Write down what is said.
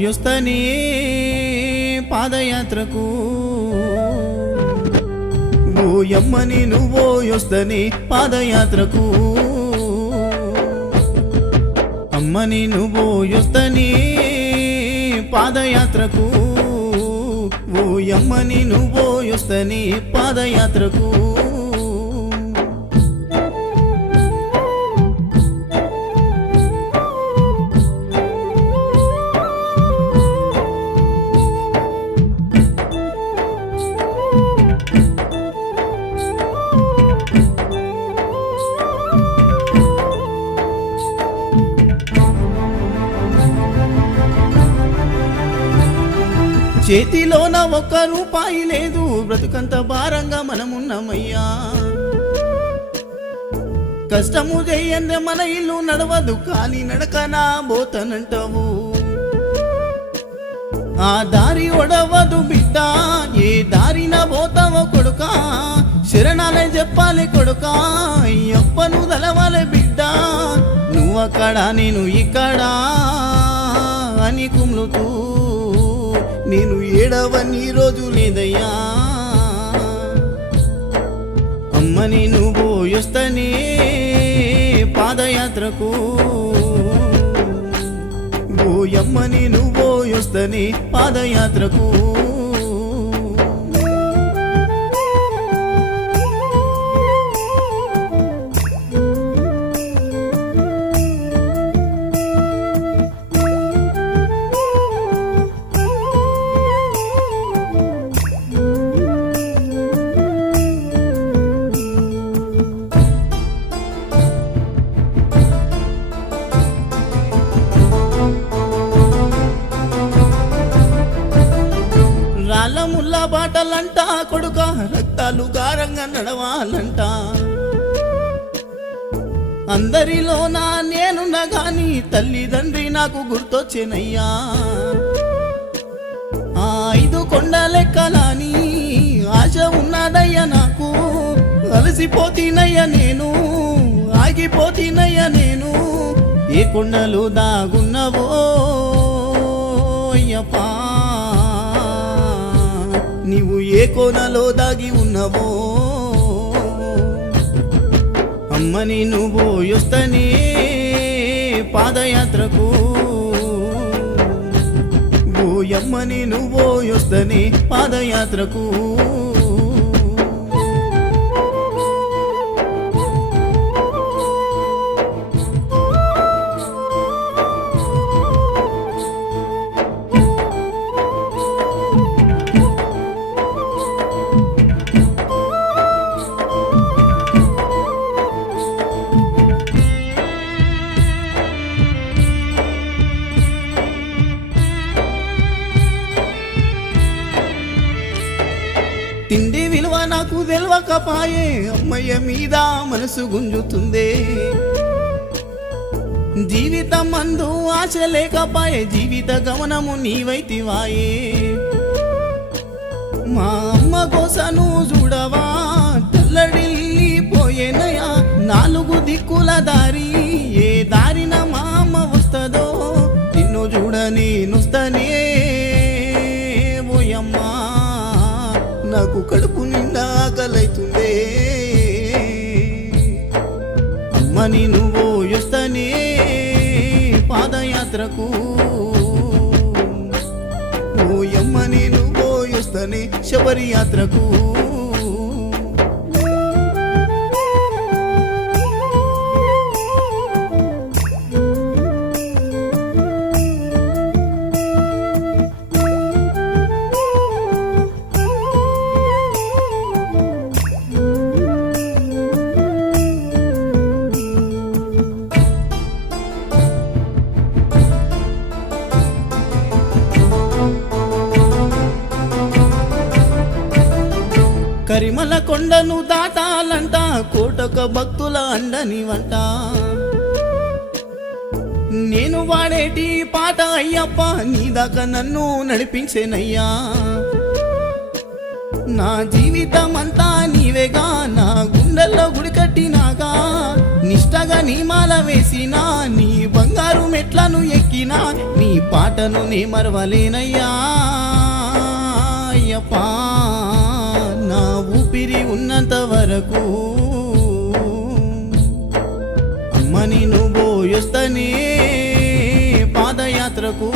పోయొస్తనే పాదయాత్రకు ఓయమ్మ నేను పోయొస్తనే పాదయాత్రకు అమ్మ నేను పోయొస్తనే పాదయాత్రకు ఓయమ్మ నేను పోయొస్తనే పాదయాత్రకు చేతిలోన ఒక్క రూపాయి లేదు, బ్రతుకంత భారంగా మనమున్నామయ్యా. కష్టము చెయ్యందే మన ఇల్లు నడవదు, కాలి నడకనా పోతనంటావు. ఆ దారి ఒడవదు బిడ్డ, ఏ దారిన పోతావో కొడుకా, శరణాలే చెప్పాలి కొడుకా, అప్పను తలవాలే బిడ్డ. నువ్వక్కడ నేను ఇక్కడ అని కుమ్లుతూ నేను ఏడవని రోజు లేదయ్యా. అమ్మ నేను పోయొస్తనే పాదయాత్రకు ఓయమ్మ నేను పోయొస్తనే పాదయాత్రకు. ముల్ల బాటలంట కొడుక, రక్తాలు గారంగా నడవాలంట. అందరిలోనా నేనున్నా గాని తల్లిదండ్రి నాకు గుర్తొచ్చేనయ్యా. ఆ 5 కొండలెక్కలాని ఆశ ఉన్నదయ్యా నాకు. అలసిపోతీనయ్యా నేను, ఆగిపోతీనయ్యా నేను. ఏ కొండలు దాగున్నవో అయ్యప్పా, నీవు ఏ కోనలో దాగి ఉన్నవో. అమ్మ నేను పోయొస్తనే పాదయాత్రకు ఓయమ్మ నేను పోయొస్తనే పాదయాత్రకు. తిండి విలువ నాకు తెలవకపాయే, అమ్మయ్య మీద మనసు గుంజుతుందే. జీవితం మందు ఆశ లేకపాయే, జీవిత గమనము నీవైతివాయే. మా అమ్మ కోసను చూడవా తెల్లడిల్లిపోయేనయా. 4 దిక్కుల దారి, ఏ దారిన మా అమ్మ వస్తుందో నిన్ను చూడ నేనొస్తనే ఓయమ్మా. నాకు కడుపు నిండా ఆకలైతుందే. అమ్మ నేను పోయొస్తనే పాదయాత్రకు ఓయమ్మ నేను పోయొస్తనే శబరి యాత్రకు. కరిమల కొండను దాటాలంట, కోటక భక్తుల అండని వంట. నేను వాడేటి పాట అయ్యప్ప నీ దాకా నన్ను నడిపించేనయ్యా. నా జీవితం అంతా నీవేగా, నా గుండెల్లో గుడి కట్టినాగా. నిష్ట నిష్టగా నీ మాల వేసినా నీ బంగారు మెట్లను ఎక్కినా నీ పాటను నీ మరవలేనయ్యా అయ్యప్పా నా ఊపిరి ఉన్నంత వరకు అమ్మని నువ్వు పోయొస్తనే పాదయాత్రకు